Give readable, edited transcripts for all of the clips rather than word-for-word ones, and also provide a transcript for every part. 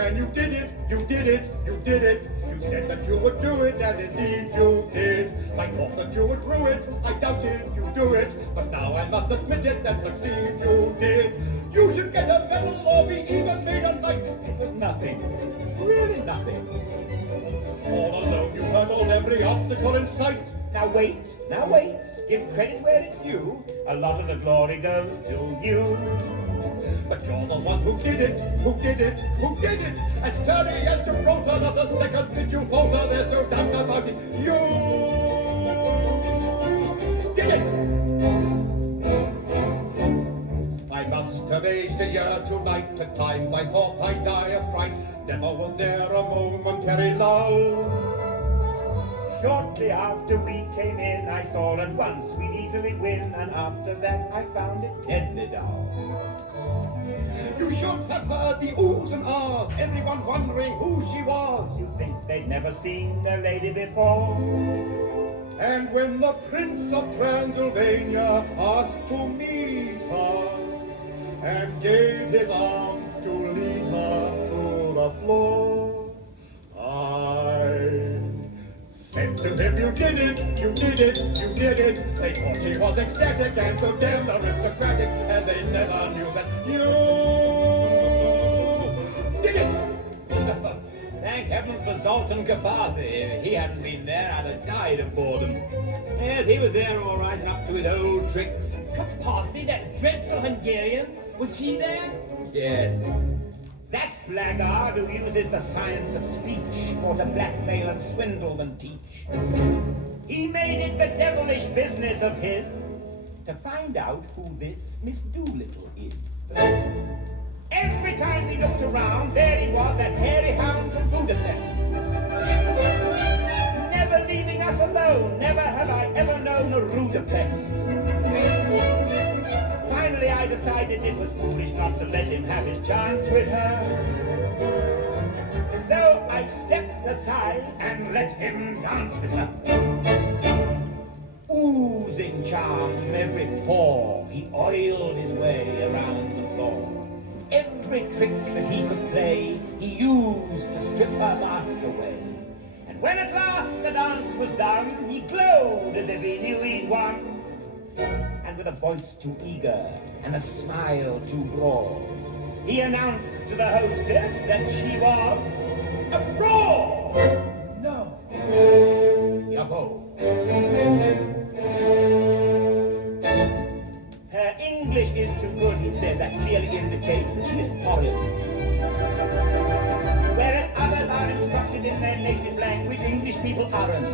man, you did it, you did it, you did it. You said that you would do it, and indeed you did. I thought that you would rue it, I doubted you'd do it. But now I must admit it, that succeed you did. You should get a medal or be even made a knight. It was nothing, really nothing. All alone you hurdled every obstacle in sight. Now wait, give credit where it's due. A lot of the glory goes to you. But you're the one who did it, who did it, who did it. As sturdy as Gibraltar, not a second did you falter, there's no doubt about it. You did it! I must have aged a year too light. At times I thought I'd die of fright. Never was there a momentary lull. Shortly after we came in, I saw at once we'd easily win, and after that I found it deadly dull. You should have heard the oohs and ahs, everyone wondering who she was. You think they'd never seen a lady before? And when the Prince of Transylvania asked to meet her, and gave his arm to lead her to the floor, I said to him, you did it, you did it, you did it. They thought she was ecstatic and so damned aristocratic, and they never knew that you did it. Thank heavens for Sultan Carpathy. He hadn't been there, I'd have died of boredom. Yes, he was there all right and up to his old tricks. Carpathy, that dreadful Hungarian? Was he there? Yes. That blackguard who uses the science of speech more to blackmail and swindle than teach. He made it the devilish business of his to find out who this Miss Doolittle is. Every time we looked around, there he was, that hairy hound from Budapest. Never leaving us alone, never have I ever known a rudapest. Finally I decided it was foolish not to let him have his chance with her. So I stepped aside and let him dance with her. Oozing charms from every pore, he oiled his way around the floor. Every trick that he could play, he used to strip her mask away. And when at last the dance was done, he glowed as if he knew he'd won. And with a voice too eager and a smile too broad, he announced to the hostess that she was a fraud. No. Gavotte. Her English is too good, he said. That clearly indicates that she is foreign. Whereas others are instructed in their native language, English people aren't.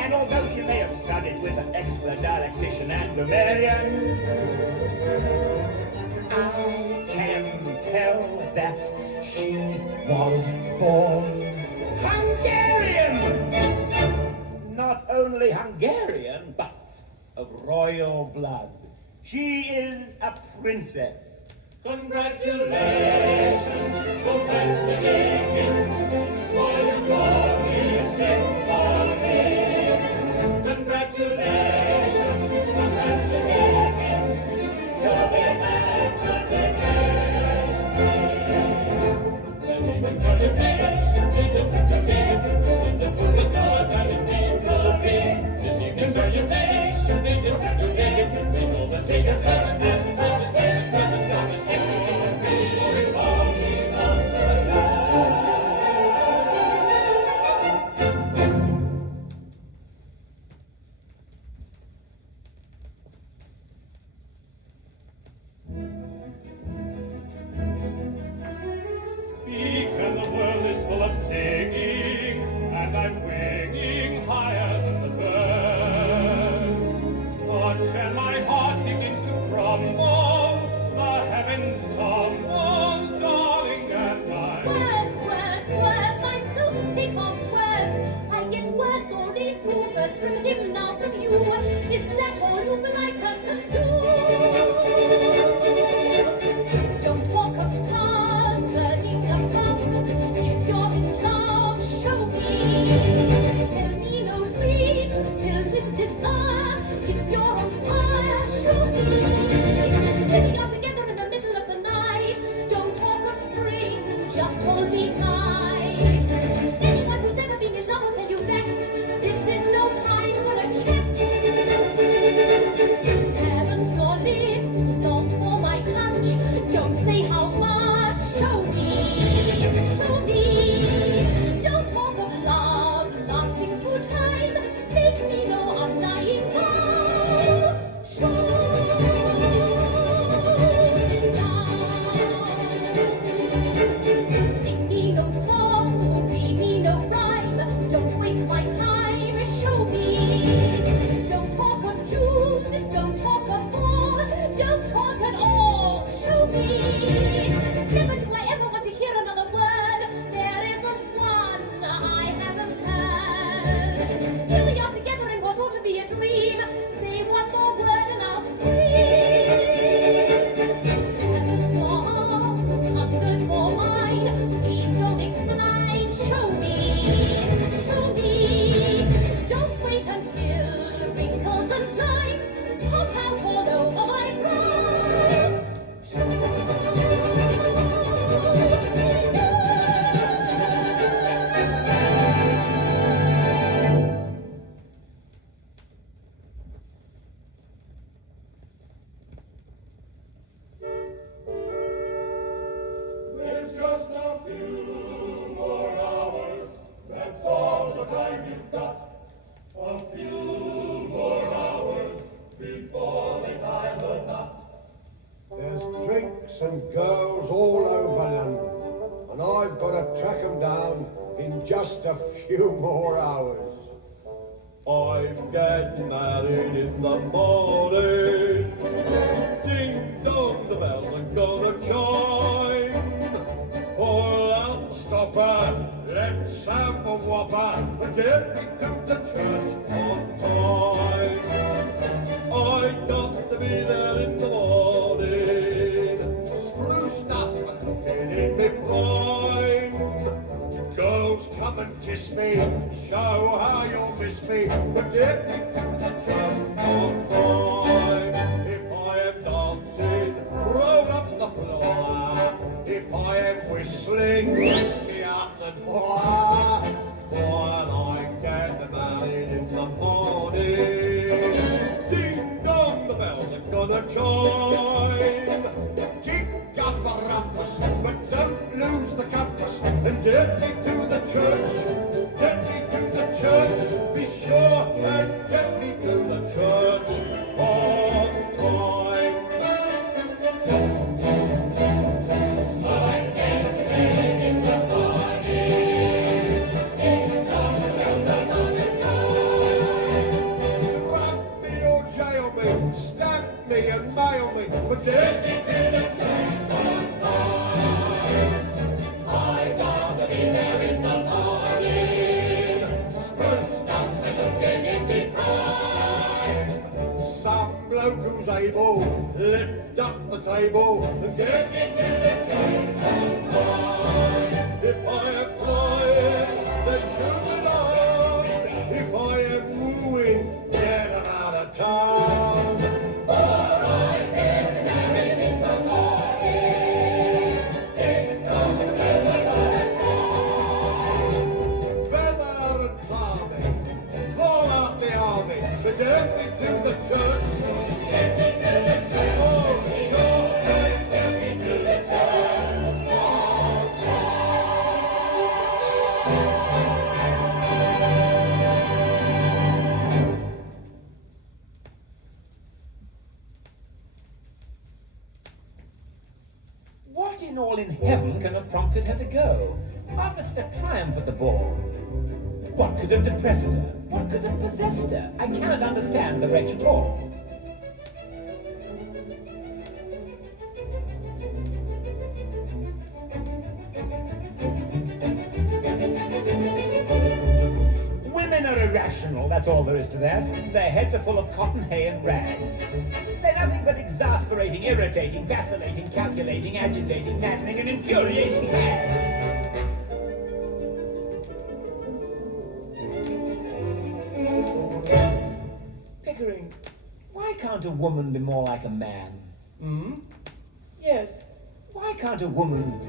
And although she may have studied with an expert dialectician and grammarian, I can tell that she was born Hungarian! Not only Hungarian, but of royal blood. She is a princess. Congratulations, Professor Higgins, for your glorious victory. Congratulations, Professor Higgins, you'll be mentioned in history. Blessing and congratulations, Professor Higgins, in the book of God that is named glory. This evening's congratulations, Professor Higgins, we will the sing of heaven and the God of heaven, God of God, and everything's a pretty glory, all he loves to love. Speak and the world is full of singing, and I'm winging higher than the birds. Touch and my heart begins to crumble. and girls all over London, and I've got to track 'em down in just a few more hours. I'm getting married in the morning. Ding dong, the bells are gonna chime. Pull out the stopper, let's have a whopper, and get me to the church on time. I got to be there in the morning, spruced up and looking in me prime. Girls, come and kiss me, show how you'll miss me, but get me to the church on time. If I am dancing, roll up the floor. If I am whistling, let me out the door. For I get married in the morning. Ding dong, the bells are gonna chime. Kick up a rumpus, but don't lose the compass, and get me to the church. Get me to the church. Be sure and get me to the church on time. I'm getting married in the morning. Ding dong, the bells are gonna chime. Drag me or jail me, stab me and mail me, but get me to the church on time. I got to be there in the morning, spruced up and looking in me prime. Some bloke who's able, lift up the table and get me to the church on time. If I am flying, then shoot me down. If I am wooing, get 'em out of town. For I'm getting married in the morning. Ding dong, the bells are gonna chime. Feather and tarmy, call out the army, but get me to the church. Get me to the church. Oh, sure. Get me to the church on What in all in heaven can have prompted her to go? After such a triumph at the ball. What could have depressed her? What could have possessed her? I cannot understand the wretch at all. Women are irrational, that's all there is to that. Their heads are full of cotton, hay, and rags. They're nothing but exasperating, irritating, vacillating, calculating, agitating, maddening, and infuriating hags. Pickering, why can't a woman be more like a man? Yes, why can't a woman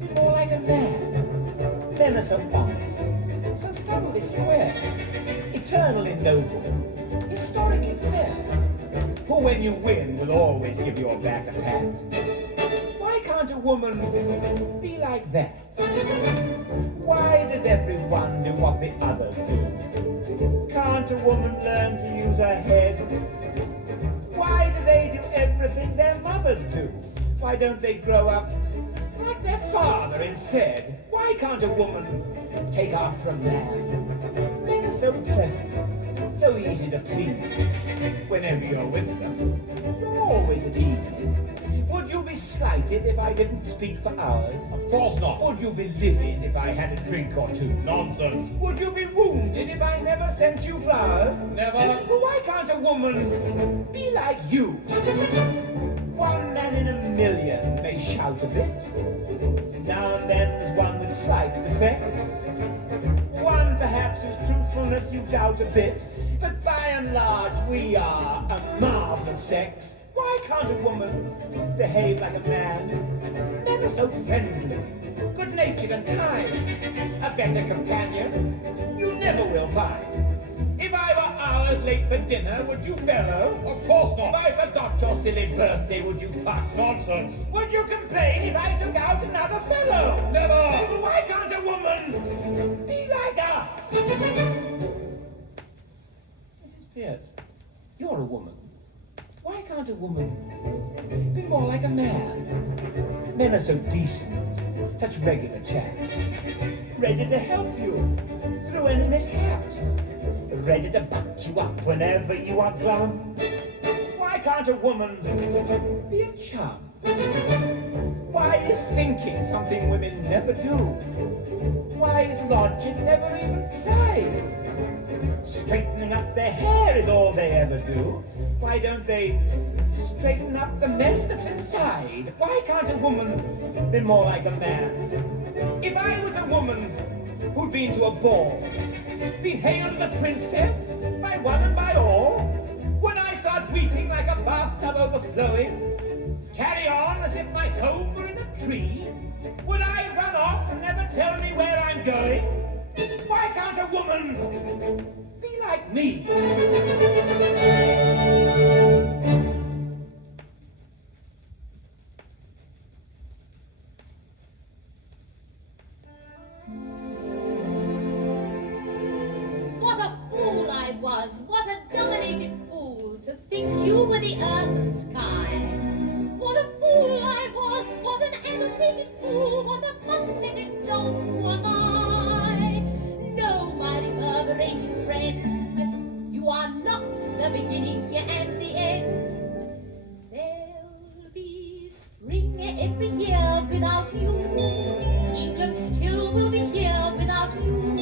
be more like a man? Men are so honest, so thoroughly square, eternally noble, historically fair, who when you win will always give your back a pat. Why can't a woman be like that? Why does everyone do what the others do? Can't a woman learn to use her head? Why do they do everything their mothers do? Why don't they grow up like their father instead? Why can't a woman take after a man? Men are so pleasant, so easy to please. Whenever you're with them, you're always at ease. Would you be slighted if I didn't speak for hours? Of course not. Would you be livid if I had a drink or two? Nonsense. Would you be wounded if I never sent you flowers? Never. But why can't a woman be like you? One man in a million may shout a bit. Now and then there's one with slight defects. One perhaps whose truthfulness you doubt a bit. But by and large we are a marvelous sex. Why can't a woman behave like a man? Never so friendly, good-natured and kind. A better companion you never will find. If I were hours late for dinner, would you bellow? Of course not. If I forgot your silly birthday, would you fuss? Nonsense. Would you complain if I took out another fellow? Never. Why can't a woman be like us? Mrs. Pierce, you're a woman. Why can't can't a woman be more like a man? Men are so decent, such regular chaps, ready to help you through any mishaps, ready to buck you up whenever you are glum. Why can't a woman be a chum? Why is thinking something women never do? Why is logic never even tried? Straightening up their hair is all they ever do. Why don't they straighten up the mess that's inside? Why can't a woman be more like a man? If I was a woman who'd been to a ball, been hailed as a princess by one and by all, would I start weeping like a bathtub overflowing? Carry on as if my home were in a tree? Would I run off and never tell me where I'm going? Why can't a woman be like me? What a fool I was, what a dominated fool, to think you were the earth and sky. What a fool I was, what an animated fool, what a muck-headed dolt was I. No, my reverberating friend, you are not the beginning and the end. There'll be spring every year without you. England still will be here without you.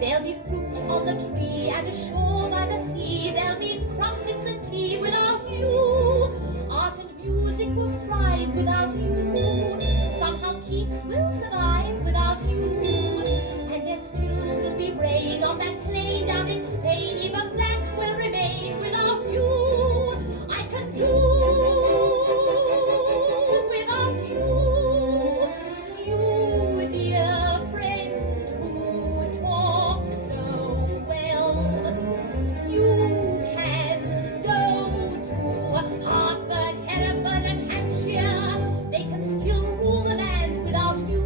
There'll be fruit on the tree and a shore by the sea. There'll be crumpets and tea without you. Art and music will thrive without you. Somehow Keats will survive without you. And there still will be rain on that plain down in Spain. Even that will remain without you. I can do without you. You, dear friend, who talk so well. You can go to Hartford, Hereford, and Hampshire. They can still rule the land without you.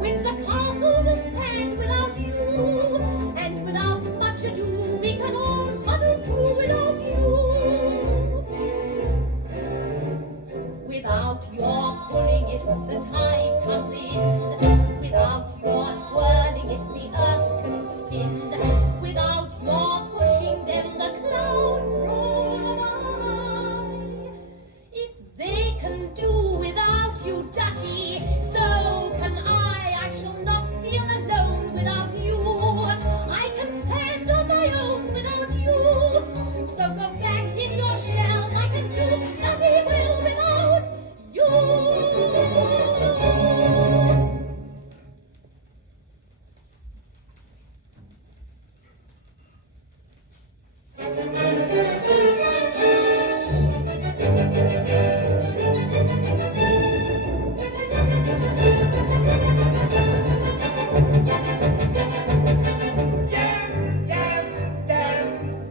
Windsor Castle will stand without you. And without much ado, we can all muddle through without you. Without your pulling it, the tide comes in. Without your twirling it, the earth can spin. Without your pushing them, the clouds roll by. If they can do without you, ducky, so can I. I shall not feel alone without you. I can stand on my own without you. So go back in your shell. I can do nothing well without you.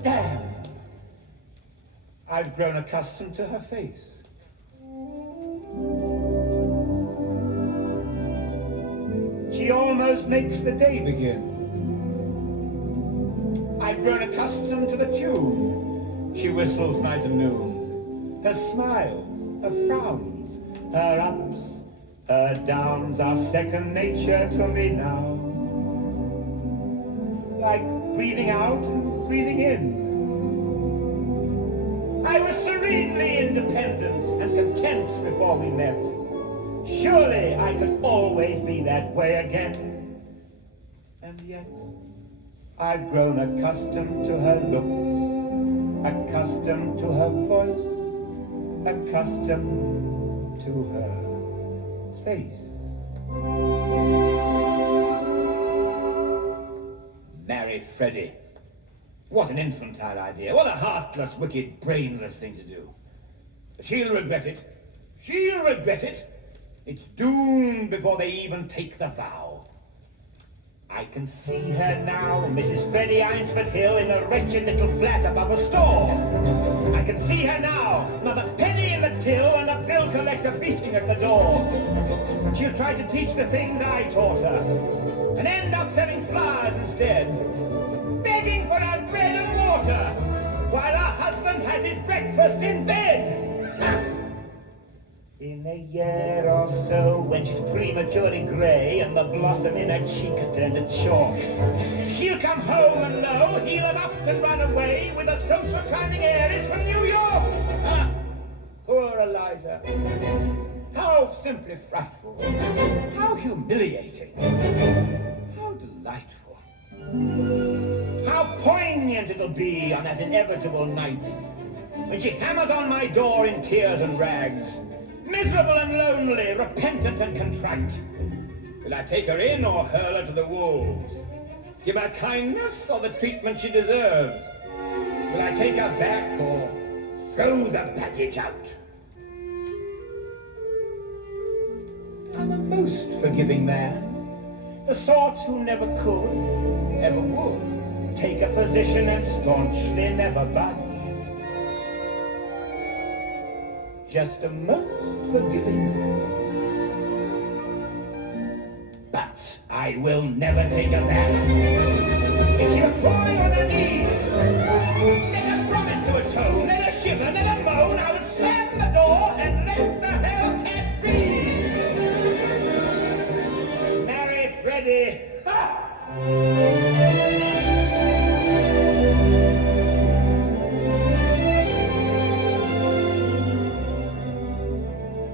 Damn! I've grown accustomed to her face. She almost makes the day begin. I've grown accustomed to the tune she whistles night and noon. Her smiles, her frowns, her ups, her downs are second nature to me now. Like breathing out and breathing in. I was serenely independent and content before we met. Surely I could always be that way again. And yet, I've grown accustomed to her looks, accustomed to her voice, accustomed to her face. Marry Freddie. What an infantile idea. What a heartless, wicked, brainless thing to do. But she'll regret it. She'll regret it. It's doomed before they even take the vow. I can see her now, Mrs. Freddie Eynsford Hill, in a wretched little flat above a store. I can see her now, not a penny in the till and a bill collector beating at the door. She'll try to teach the things I taught her and end up selling flowers instead, begging for our bread and water. while her husband has his breakfast in bed. Ha! In a year or so, when she's prematurely grey and the blossom in her cheek has turned to chalk, she'll come home and lo, heel 'em up and run away with a social climbing heiress from New York. Ah, poor Eliza. How simply frightful. How humiliating. How delightful. How poignant it'll be on that inevitable night when she hammers on my door in tears and rags, miserable and lonely, repentant and contrite. Will I take her in or hurl her to the wolves? Give her kindness or the treatment she deserves? Will I take her back or throw the baggage out? I'm a most forgiving man, the sort who never could, ever would, take a position and staunchly never budge. Just a most forgiving man. But I will never take her back. If she were crawling on her knees, let her promise to atone, let her shiver, let her moan, I would slam the door and let the hellcat free. Marry Freddie. Ha!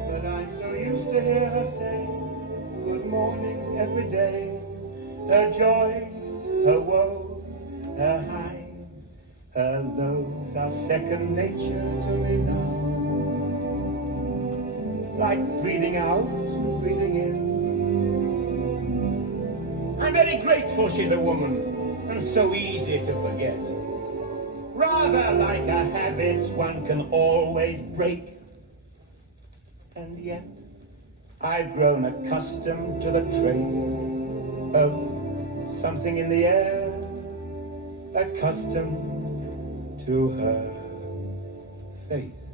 But I'm so used to hear her say good morning every day. Her joys, her woes, her highs, her lows are second nature to me now. Like breathing out, breathing in. I'm very grateful she's a woman, and so easy to forget. Rather like a habit one can always break. And yet, I've grown accustomed to the trace of something in the air, accustomed to her face.